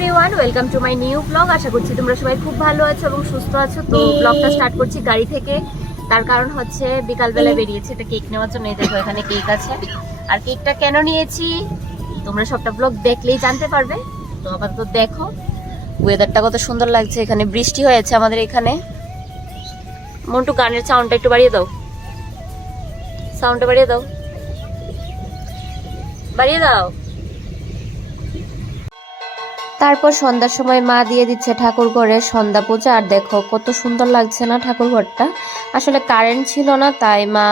Everyone welcome to my new blog আশা করছি তোমরা সবাই খুব ভালো আছো এবং সুস্থ আছো। তো ব্লগটা স্টার্ট করছি গাড়ি থেকে। তার কারণ হচ্ছে বিকালবেলা বেরিয়েছি এটা কেক নেওয়ার জন্য। দেখো এখানে কেক আছে। আর কেকটা কেন নিয়েছি? তোমরা সবটা ব্লগ দেখলেই জানতে পারবে। তো আপাতত দেখো ওয়েদারটা কত সুন্দর লাগছে। এখানে বৃষ্টি হয়েছে আমাদের এখানে। মন্টু গানের সাউন্ডটা একটু বাড়িয়ে দাও। সাউন্ডটা বাড়িয়ে দাও। বাড়িয়ে দাও। তারপর সন্ধ্যার সময় মা দিয়ে দিচ্ছে ঠাকুর ঘরে সন্ধ্যা পূজা। আর দেখো কত সুন্দর লাগছে না ঠাকুর ঘরটা? আসলে কারেন্ট ছিল না তাই মা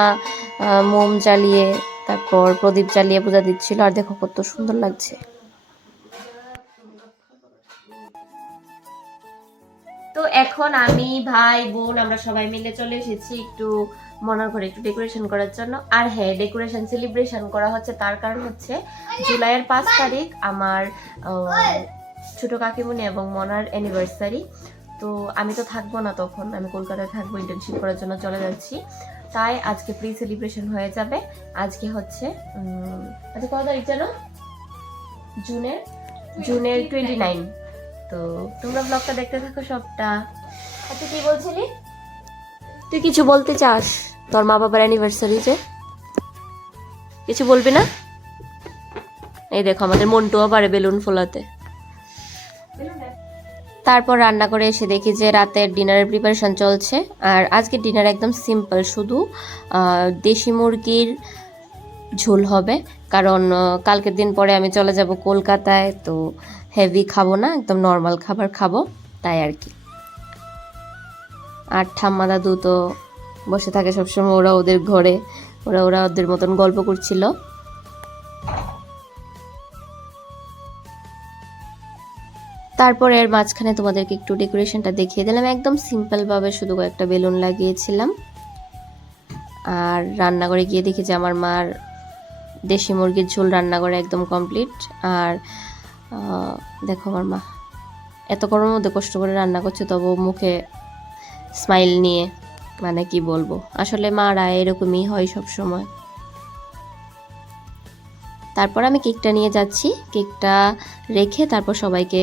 আহ, মোম জ্বালিয়ে তারপর প্রদীপ জ্বালিয়ে পূজা দিচ্ছিল। আর দেখো কত সুন্দর লাগছে। তো এখন আমি ভাই বোন আমরা সবাই মিলে চলে এসেছি একটু মনার ঘরে একটু ডেকোরেশন করার জন্য। আর হ্যাঁ ডেকোরেশন সেলিব্রেশন করা হচ্ছে। তার কারণ হচ্ছে জুলাইয়ের পাঁচ তারিখ আমার আহ, ছোট কাকিমণি এবং মনার অ্যানিভার্সারি তো আমি তো থাকব না তখন, আমি কলকাতায় থাকব ইন্টার্নশিপ করার জন্য চলে যাচ্ছি। তাই আজকে প্রি সেলিব্রেশন হয়ে যাবে। আজকে হচ্ছে আজকে কত তারিখ জানো? জুনের জুনের টোয়েন্টি নাইন তো তোমরা ব্লগটা দেখতে থাকো সবটা। আচ্ছা কি বলছিলি? তুই কিছু বলতে চাস তোর মা বাবার অ্যানিভার্সারি যে কিছু বলবি না? এই দেখো, আমাদের মন্টুও পারে বেলুন ফোলাতে। তারপর রান্না করে এসে দেখি যে রাতের ডিনারের প্রিপারেশন চলছে। আর আজকে ডিনার একদম সিম্পল শুধু দেশি মুরগির ঝোল হবে। কারণ কালকের দিন পরে আমি চলে যাব কলকাতায়, তো হেভি খাব না, একদম নর্মাল খাবার খাব, তাই আর কি। আর ঠাম্মা দাদু তো বসে থাকে সবসময়, ওরা ওদের ঘরে, ওরা ওরা ওদের মতন গল্প করছিল। তারপর এর মাঝখানে তোমাদেরকে একটু ডেকোরেশনটা দেখিয়ে দিলাম। একদম সিম্পলভাবে শুধু কয়েকটা বেলুন লাগিয়েছিলাম। আর রান্নাঘরে গিয়ে দেখি যে আমার মার দেশি মুরগির ঝোল রান্না করে একদম কমপ্লিট আর দেখো আমার মা এত গরমের মধ্যে কষ্ট করে রান্না করছে তবু মুখে স্মাইল নিয়ে মানে কি বলব? আসলে মারা এরকমই হয় সব সময় তারপর আমি কেকটা নিয়ে যাচ্ছি। কেকটা রেখে তারপর সবাইকে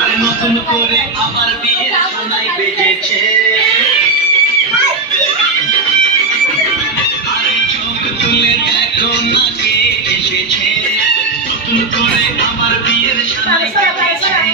আর নতুন করে আবার বিয়ের সানাই বেজেছে আরে চোখ তুলে দেখো না কে এসেছে নতুন করে আমার বিয়ের সানাই বেজেছে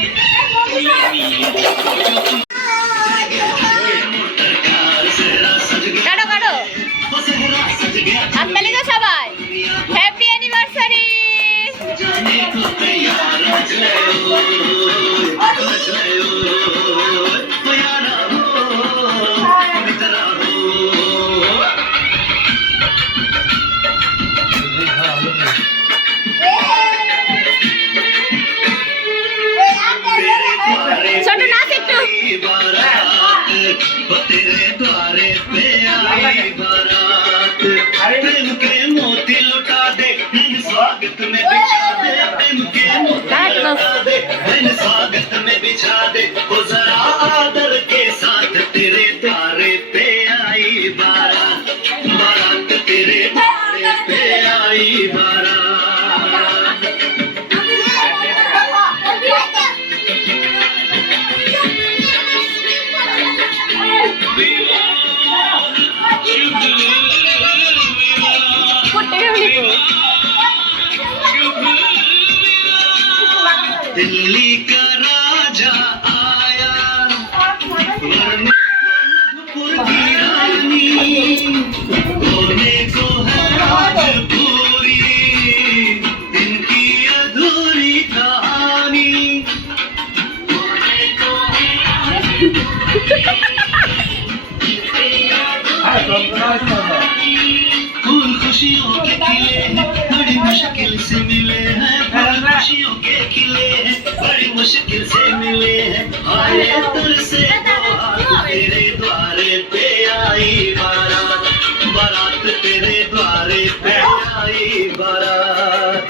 प्रेम के मोती लुटा दे। मैंने स्वागत में बिछा दे प्रेम के मोती लुटा दे। मैंने स्वागत में बिछा दे। वो जरा आदर के साथ तेरे द्वारे पे आई बारात बारात तेरे द्वारे पे आई बारात दिल्ली खुशियों के किले बड़ी मुश्किल से मिले खुशियों के किले बड़ी मुश्किल से मिले तुर से तेरे द्वारे पे आई बारात तेरे द्वारे पे आई बारात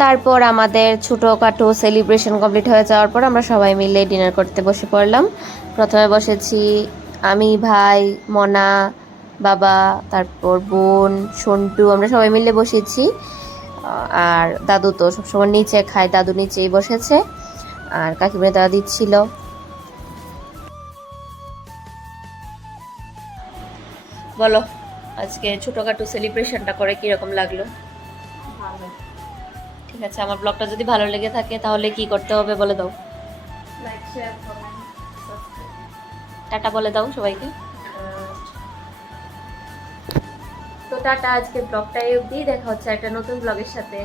তারপর আমাদের ছোটোখাটো সেলিব্রেশন কমপ্লিট হয়ে যাওয়ার পর আমরা সবাই মিলে ডিনার করতে বসে পড়লাম। প্রথমে বসেছি আমি, ভাই, মনা, বাবা, তারপর বোন, সন্টু, আমরা সবাই মিলে বসেছি। আর দাদু তো সবসময় নিচে খায়, দাদু নিচেই বসেছে। আর কাকিমা দাদা দিচ্ছিল। বলো, আজকে ছোটোখাটো সেলিব্রেশনটা করে কীরকম লাগল? ঠিক আছে আমার ব্লগটা যদি ভালো লেগে থাকে তাহলে কি করতে হবে বলে দাও। লাইক শেয়ার কমেন্ট টাটা বলে দাও সবাইকে। তো টাটা আজকে ব্লগটা এই অবধি। দেখা হচ্ছে একটা নতুন ব্লগের সাথে।